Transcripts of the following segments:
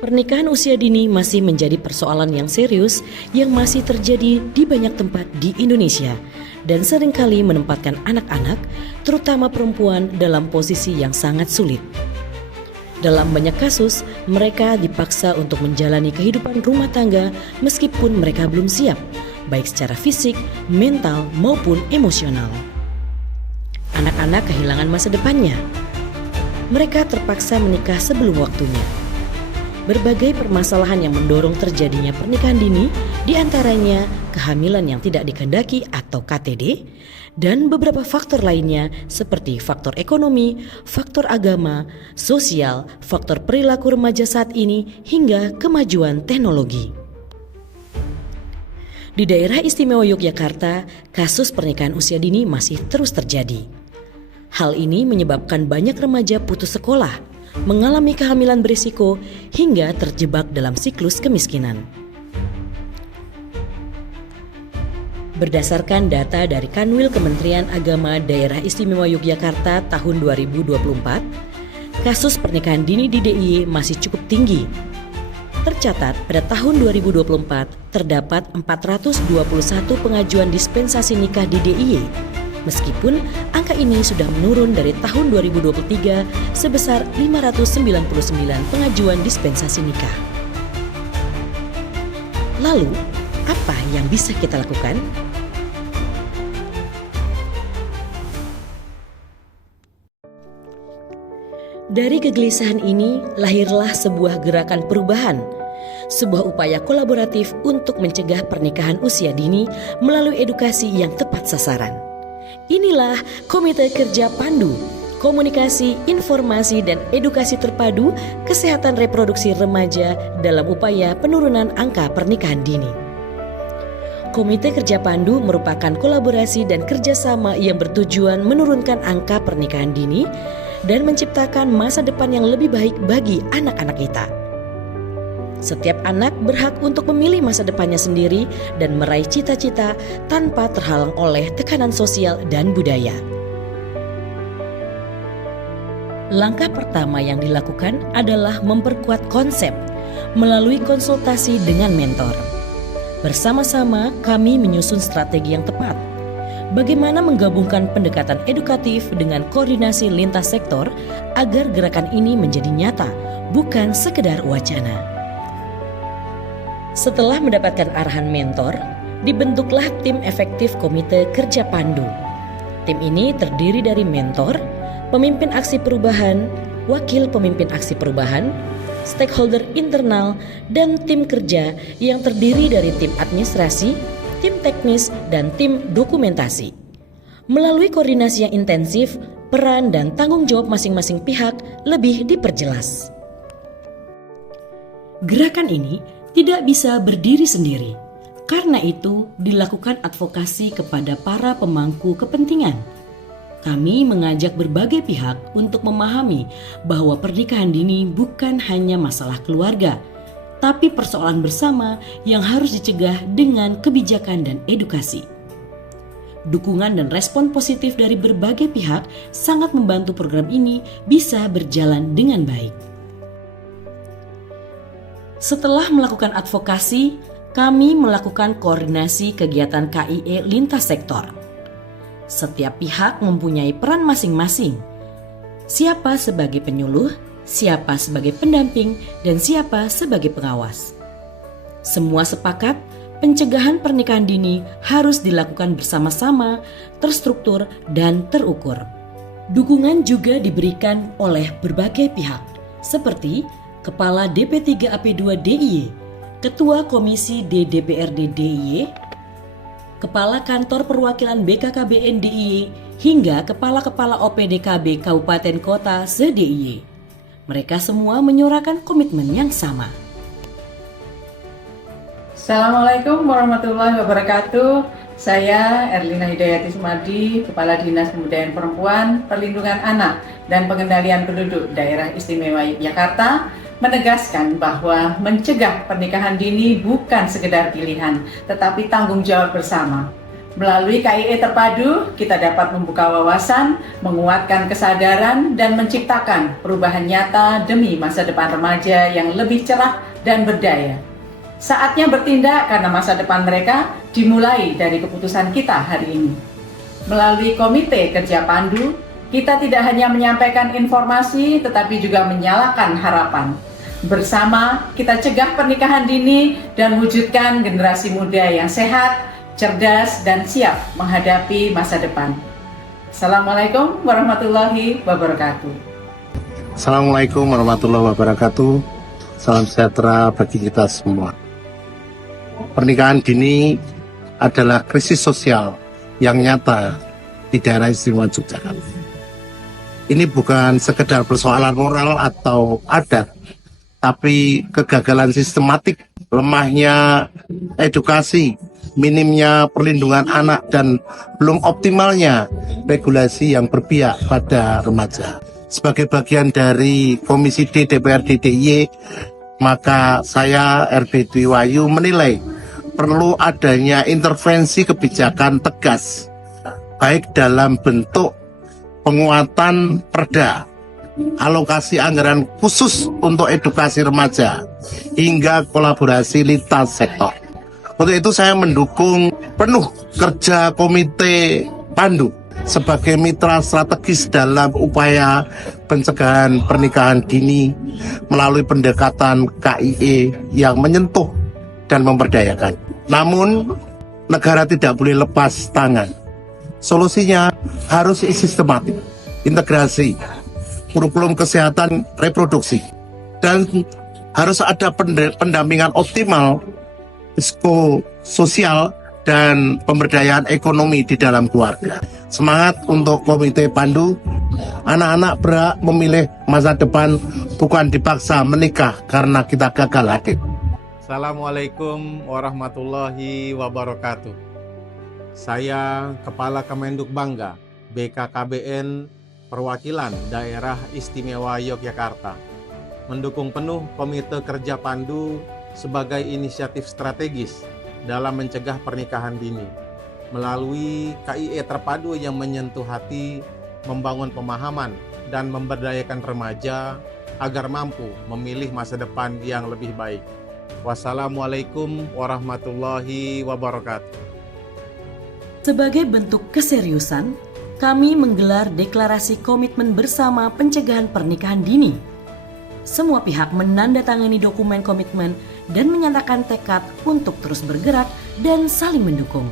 Pernikahan usia dini masih menjadi persoalan yang serius yang masih terjadi di banyak tempat di Indonesia dan seringkali menempatkan anak-anak, terutama perempuan, dalam posisi yang sangat sulit. Dalam banyak kasus, mereka dipaksa untuk menjalani kehidupan rumah tangga meskipun mereka belum siap, baik secara fisik, mental, maupun emosional. Anak-anak kehilangan masa depannya. Mereka terpaksa menikah sebelum waktunya. Berbagai permasalahan yang mendorong terjadinya pernikahan dini, diantaranya kehamilan yang tidak dikehendaki atau KTD, dan beberapa faktor lainnya seperti faktor ekonomi, faktor agama, sosial, faktor perilaku remaja saat ini, hingga kemajuan teknologi. Di daerah istimewa Yogyakarta, kasus pernikahan usia dini masih terus terjadi. Hal ini menyebabkan banyak remaja putus sekolah, mengalami kehamilan berisiko, hingga terjebak dalam siklus kemiskinan. Berdasarkan data dari Kanwil Kementerian Agama Daerah Istimewa Yogyakarta tahun 2024, kasus pernikahan dini di DIY masih cukup tinggi. Tercatat pada tahun 2024 terdapat 421 pengajuan dispensasi nikah di DIY. Meskipun angka ini sudah menurun dari tahun 2023 sebesar 599 pengajuan dispensasi nikah. Lalu, apa yang bisa kita lakukan? Dari kegelisahan ini lahirlah sebuah gerakan perubahan, sebuah upaya kolaboratif untuk mencegah pernikahan usia dini melalui edukasi yang tepat sasaran. Inilah Komite Kerja Pandu, Komunikasi, Informasi, dan Edukasi Terpadu Kesehatan Reproduksi Remaja dalam upaya penurunan angka pernikahan dini. Komite Kerja Pandu merupakan kolaborasi dan kerjasama yang bertujuan menurunkan angka pernikahan dini dan menciptakan masa depan yang lebih baik bagi anak-anak kita. Setiap anak berhak untuk memilih masa depannya sendiri dan meraih cita-cita tanpa terhalang oleh tekanan sosial dan budaya. Langkah pertama yang dilakukan adalah memperkuat konsep melalui konsultasi dengan mentor. Bersama-sama kami menyusun strategi yang tepat. Bagaimana menggabungkan pendekatan edukatif dengan koordinasi lintas sektor agar gerakan ini menjadi nyata, bukan sekedar wacana. Setelah mendapatkan arahan mentor, dibentuklah tim efektif Komite Kerja Pandu. Tim ini terdiri dari mentor, pemimpin aksi perubahan, wakil pemimpin aksi perubahan, stakeholder internal, dan tim kerja yang terdiri dari tim administrasi, tim teknis, dan tim dokumentasi. Melalui koordinasi yang intensif, peran dan tanggung jawab masing-masing pihak lebih diperjelas. Gerakan ini tidak bisa berdiri sendiri. Karena itu, dilakukan advokasi kepada para pemangku kepentingan. Kami mengajak berbagai pihak untuk memahami bahwa pernikahan dini bukan hanya masalah keluarga, tapi persoalan bersama yang harus dicegah dengan kebijakan dan edukasi. Dukungan dan respon positif dari berbagai pihak sangat membantu program ini bisa berjalan dengan baik. Setelah melakukan advokasi, kami melakukan koordinasi kegiatan KIE lintas sektor. Setiap pihak mempunyai peran masing-masing. Siapa sebagai penyuluh, siapa sebagai pendamping, dan siapa sebagai pengawas. Semua sepakat pencegahan pernikahan dini harus dilakukan bersama-sama, terstruktur, dan terukur. Dukungan juga diberikan oleh berbagai pihak, seperti Kepala DP3AP2 DIY, Ketua Komisi DDPRD DIY, Kepala Kantor Perwakilan BKKBN DIY, hingga Kepala-Kepala OPDKB Kabupaten Kota se-DIY. Mereka semua menyuarakan komitmen yang sama. Assalamualaikum warahmatullahi wabarakatuh. Saya Erlina Hidayati Sumardi, Kepala Dinas Pemberdayaan Perempuan, Perlindungan Anak, dan Pengendalian Penduduk Daerah Istimewa Yogyakarta menegaskan bahwa mencegah pernikahan dini bukan sekedar pilihan, tetapi tanggung jawab bersama. Melalui KIE terpadu, kita dapat membuka wawasan, menguatkan kesadaran, dan menciptakan perubahan nyata demi masa depan remaja yang lebih cerah dan berdaya. Saatnya bertindak karena masa depan mereka dimulai dari keputusan kita hari ini. Melalui Komite Kerja Pandu, kita tidak hanya menyampaikan informasi, tetapi juga menyalakan harapan. Bersama, kita cegah pernikahan dini dan wujudkan generasi muda yang sehat, cerdas, dan siap menghadapi masa depan. Assalamualaikum warahmatullahi wabarakatuh. Assalamualaikum warahmatullahi wabarakatuh. Salam sejahtera bagi kita semua. Pernikahan dini adalah krisis sosial yang nyata di daerah istimewa Yogyakarta. Ini bukan sekedar persoalan moral atau adat, tapi kegagalan sistematik, lemahnya edukasi, minimnya perlindungan anak, dan belum optimalnya regulasi yang berpihak pada remaja. Sebagai bagian dari Komisi D DPRD DIY, maka saya RB Dwi Wahyu menilai perlu adanya intervensi kebijakan tegas, baik dalam bentuk penguatan perda, alokasi anggaran khusus untuk edukasi remaja, hingga kolaborasi lintas sektor. Untuk itu saya mendukung penuh kerja Komite Pandu sebagai mitra strategis dalam upaya pencegahan pernikahan dini melalui pendekatan KIE yang menyentuh dan memberdayakan. Namun, negara tidak boleh lepas tangan. Solusinya harus sistematik, integrasi, kurikulum kesehatan reproduksi, dan harus ada pendampingan optimal psikososial dan pemberdayaan ekonomi di dalam keluarga. Semangat untuk Komite Pandu. Anak-anak berhak memilih masa depan, bukan dipaksa menikah karena kita gagal hadir. Assalamualaikum warahmatullahi wabarakatuh. Saya Kepala Kemenduk Bangga BKKBN Perwakilan Daerah Istimewa Yogyakarta mendukung penuh Komite Kerja Pandu sebagai inisiatif strategis dalam mencegah pernikahan dini melalui KIE terpadu yang menyentuh hati, membangun pemahaman, dan memberdayakan remaja agar mampu memilih masa depan yang lebih baik. Wassalamualaikum warahmatullahi wabarakatuh. Sebagai bentuk keseriusan, kami menggelar deklarasi komitmen bersama pencegahan pernikahan dini. Semua pihak menandatangani dokumen komitmen dan menyatakan tekad untuk terus bergerak dan saling mendukung.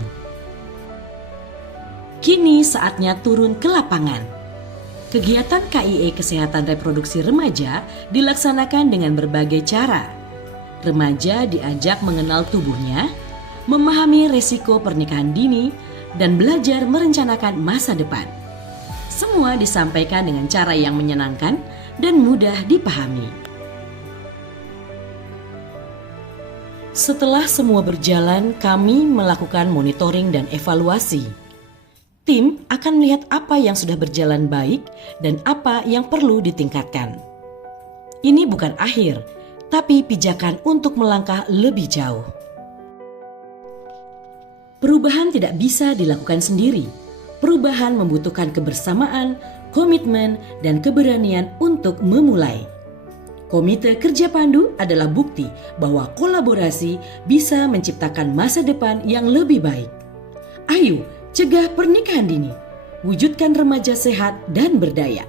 Kini saatnya turun ke lapangan. Kegiatan KIE Kesehatan Reproduksi Remaja dilaksanakan dengan berbagai cara. Remaja diajak mengenal tubuhnya, memahami risiko pernikahan dini, dan belajar merencanakan masa depan. Semua disampaikan dengan cara yang menyenangkan dan mudah dipahami. Setelah semua berjalan, kami melakukan monitoring dan evaluasi. Tim akan melihat apa yang sudah berjalan baik dan apa yang perlu ditingkatkan. Ini bukan akhir, tapi pijakan untuk melangkah lebih jauh. Perubahan tidak bisa dilakukan sendiri. Perubahan membutuhkan kebersamaan, komitmen, dan keberanian untuk memulai. Komite Kerja Pandu adalah bukti bahwa kolaborasi bisa menciptakan masa depan yang lebih baik. Ayo, cegah pernikahan dini. Wujudkan remaja sehat dan berdaya.